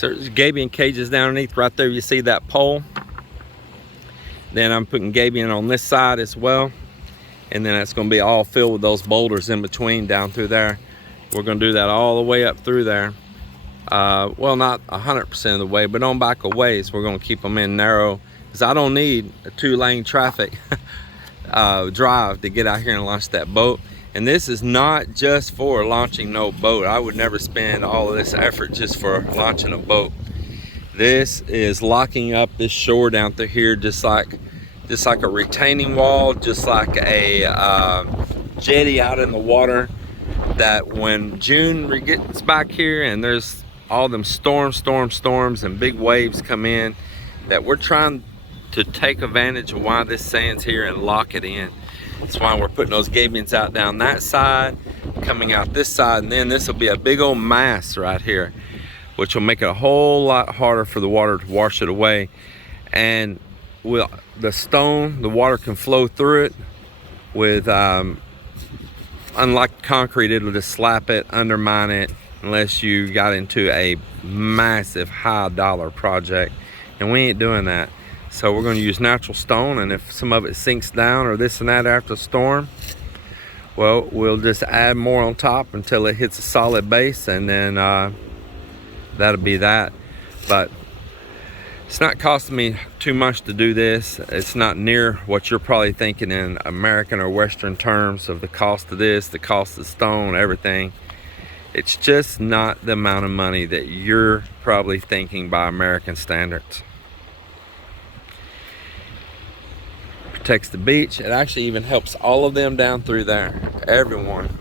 So there's gabion cages down underneath right there. You see that pole? Then I'm putting gabion on this side as well. And then it's going to be all filled with those boulders in between down through there. We're going to do that all the way up through there. Well, not 100% of the way, but on back a ways. We're going to keep them in narrow because I don't need a 2-lane traffic drive to get out here and launch that boat. And this is not just for launching no boat. I would never spend all of this effort just for launching a boat. This is locking up this shore down through here just like a retaining wall, just like a jetty out in the water, that when June gets back here and there's all them storms and big waves come in, that we're trying to take advantage of why this sand's here and lock it in. That's why we're putting those gabions out down that side, coming out this side, and then this will be a big old mass right here, which will make it a whole lot harder for the water to wash it away. And with the stone, the water can flow through it. With unlike concrete, it'll just slap it, undermine it, unless you got into a massive high dollar project, and we ain't doing that. So we're going to use natural stone, and if some of it sinks down or this and that after the storm, well, we'll just add more on top until it hits a solid base, and then that'll be that. But it's not costing me too much to do this. It's not near what you're probably thinking in American or Western terms of the cost of this, the cost of stone, everything. It's just not the amount of money that you're probably thinking by American standards. Protects the beach. It actually even helps all of them down through there, everyone.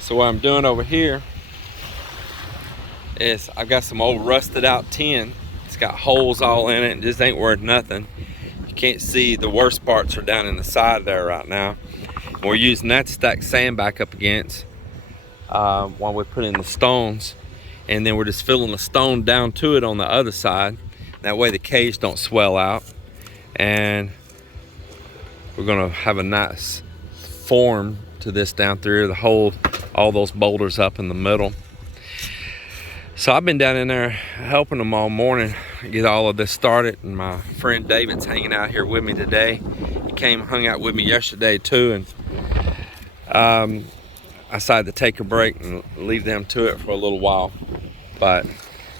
So what I'm doing over here is I've got some old rusted out tin. It's got holes all in it and just ain't worth nothing. You can't see, the worst parts are down in the side there right now. And we're using that to stack sand back up against while we put in the stones, and then we're just filling the stone down to it on the other side. That way the cage don't swell out, and we're gonna have a nice form to this down through to hold all those boulders up in the middle. So I've been down in there helping them all morning get all of this started, and my friend David's hanging out here with me today. He came, hung out with me yesterday too, and I decided to take a break and leave them to it for a little while. But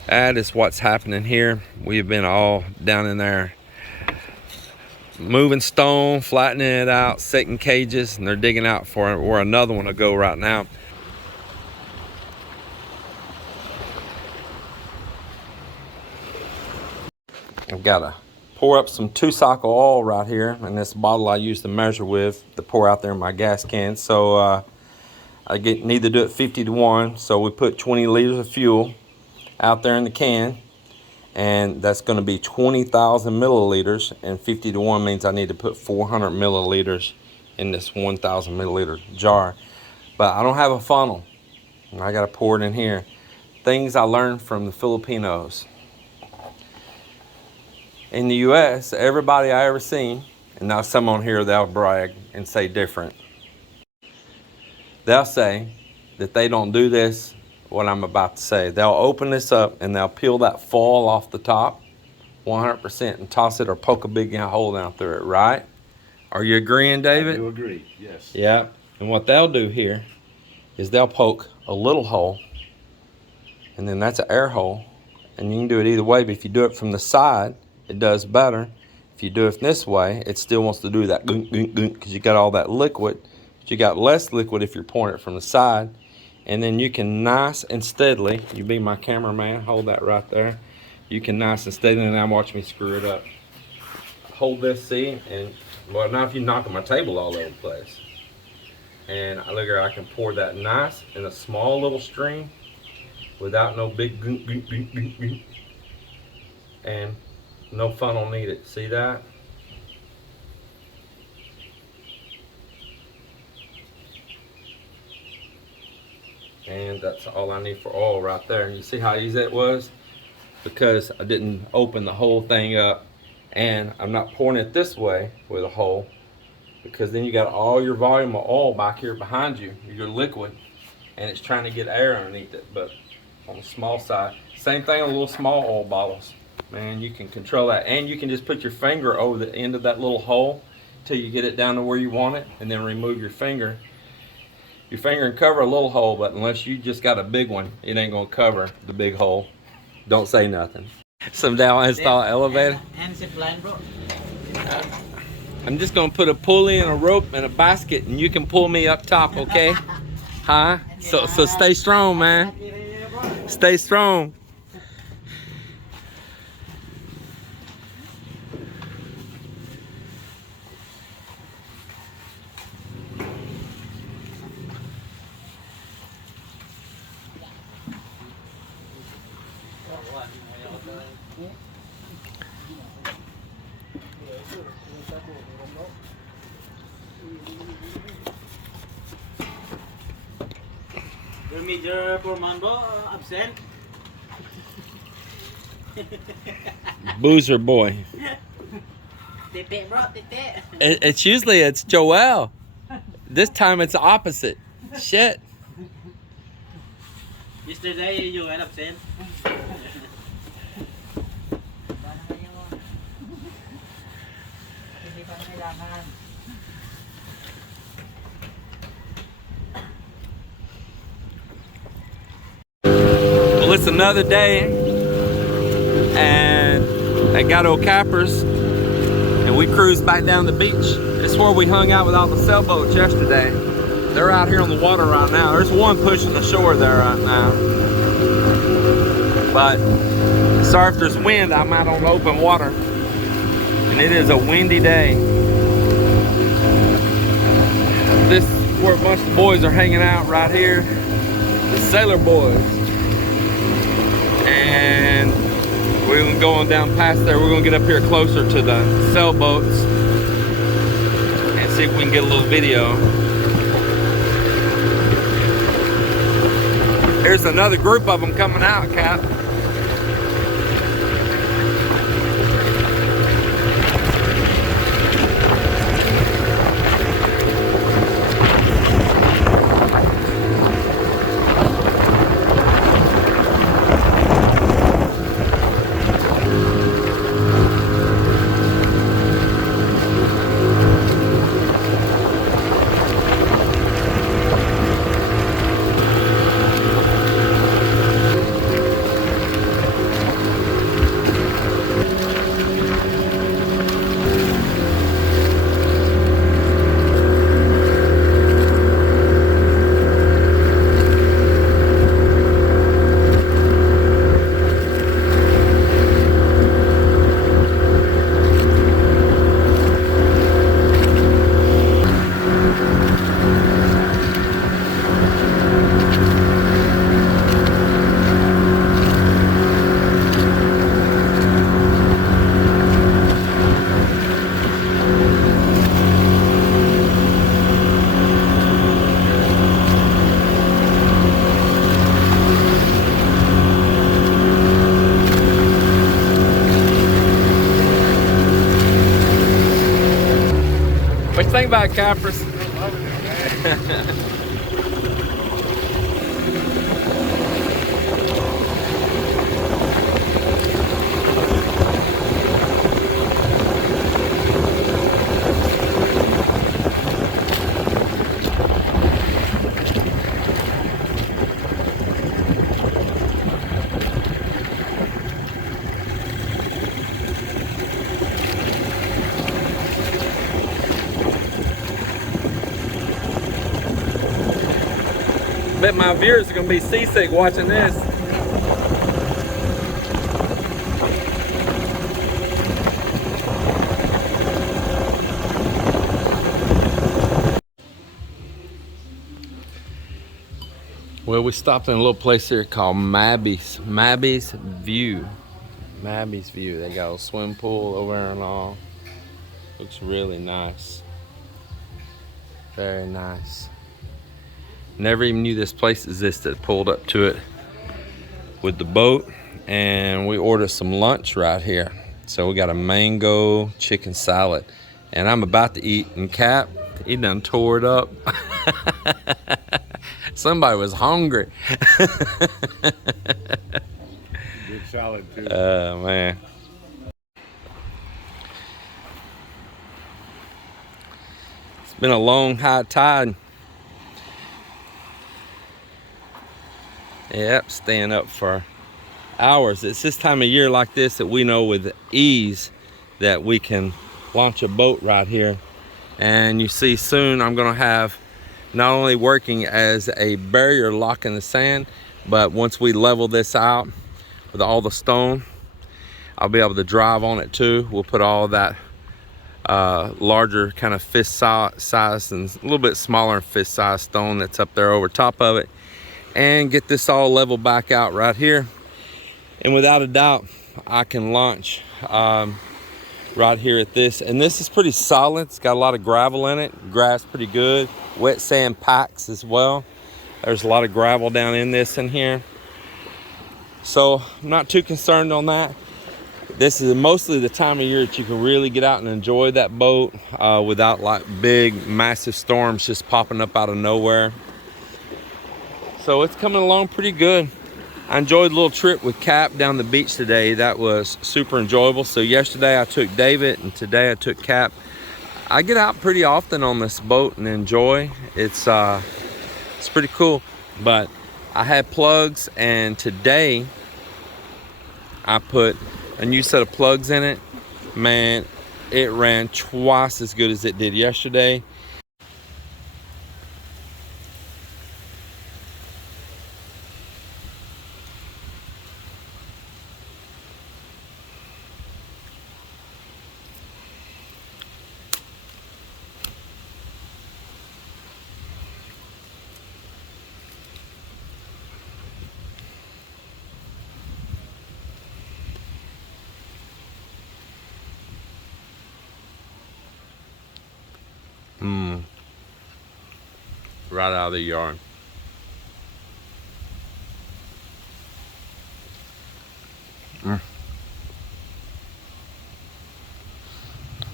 that is what's happening here. We've been all down in there moving stone, flattening it out, setting cages, and they're digging out for where another one will go right now. I've got to pour up some 2-cycle oil right here in this bottle I use to measure with to pour out there in my gas can. So I need to do it 50 to 1. So we put 20 liters of fuel out there in the can, and that's going to be 20,000 milliliters, and 50 to 1 means I need to put 400 milliliters in this 1,000 milliliter jar. But I don't have a funnel, and I got to pour it in here. Things I learned from the Filipinos. In the US, everybody I ever seen, and now some on here, they'll brag and say different. They'll say that they don't do this, what I'm about to say. They'll open this up and they'll peel that foil off the top 100% and toss it or poke a big hole down through it, right? Are you agreeing, David? I do agree, yes. Yeah, and what they'll do here is they'll poke a little hole, and then that's an air hole, and you can do it either way, but if you do it from the side, it does better. If you do it this way, it still wants to do that gunk, gunk, gunk, because you got all that liquid. But you got less liquid if you're pouring it from the side. And then you can nice and steadily, you be my cameraman, hold that right there. You can nice and steadily, and now watch me screw it up. Hold this, see, and well, now if you knock my table all over the place. And look here, I can pour that nice in a small little stream without no big gunk, gunk, gunk, gunk, gunk. And no funnel needed. See that? And that's all I need for oil right there. And you see how easy that was? Because I didn't open the whole thing up, and I'm not pouring it this way with a hole. because then you got all your volume of oil back here behind you, your liquid, and it's trying to get air underneath it. But on the small side, same thing on little small oil bottles. Man, you can control that, and you can just put your finger over the end of that little hole till you get it down to where you want it, and then remove your finger. Your finger can cover a little hole, but unless you just got a big one, it ain't gonna cover the big hole. Don't say nothing. Some down install elevator. And zip line, bro. I'm just gonna put a pulley and a rope and a basket, and you can pull me up top, okay? Huh? So stay strong, man. Stay strong. Your major foreman, bro, absent. Boozer boy. Tete, bro, tete. It's usually Joel. This time it's the opposite. Shit. Yesterday you went absent. Well, it's another day, and at Gato Cappers, and we cruised back down the beach. It's where we hung out with all the sailboats yesterday. They're out here on the water right now. There's one pushing the shore there right now. But sorry if there's wind, I'm out on open water, and it is a windy day. This is where a bunch of boys are hanging out right here, the sailor boys. And we're gonna go on down past there. We're gonna get up here closer to the sailboats and see if we can get a little video. Here's another group of them coming out, Cap. What you think about it, Cappers? Bet my viewers are gonna be seasick watching this. Well, we stopped in a little place here called Mabby's View. Mabby's View. They got a swim pool over there and all. Looks really nice. Very nice. Never even knew this place existed. Pulled up to it with the boat, and we ordered some lunch right here. So we got a mango chicken salad. And I'm about to eat, and Cap, he done tore it up. Somebody was hungry. Good salad too. Oh, man. It's been a long high tide. Yep, staying up for hours. It's this time of year like this that we know with ease that we can launch a boat right here. And you see soon I'm gonna have not only working as a barrier lock in the sand, but once we level this out with all the stone, I'll be able to drive on it too. We'll put all that larger kind of fist size and a little bit smaller fist size stone that's up there over top of it, and get this all leveled back out right here. And without a doubt, I can launch right here at this. And this is pretty solid. It's got a lot of gravel in it. Grass pretty good. Wet sand packs as well. There's a lot of gravel down in this in here. So I'm not too concerned on that. This is mostly the time of year that you can really get out and enjoy that boat without like big, massive storms just popping up out of nowhere. So it's coming along pretty good. I enjoyed a little trip with Cap down the beach today. That was super enjoyable. So yesterday I took David and today I took Cap. I get out pretty often on this boat and enjoy. It's pretty cool. But I had plugs, and today I put a new set of plugs in it. Man, it ran twice as good as it did yesterday. Right out of the yard.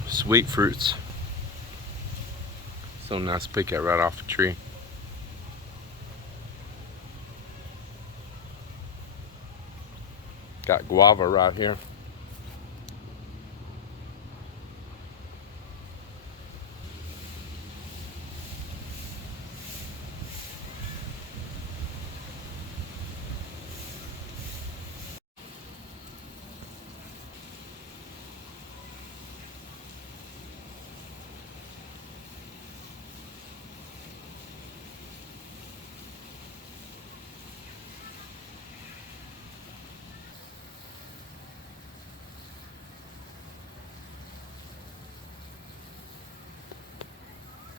Sweet fruits. So nice to pick it right off the tree. Got guava right here.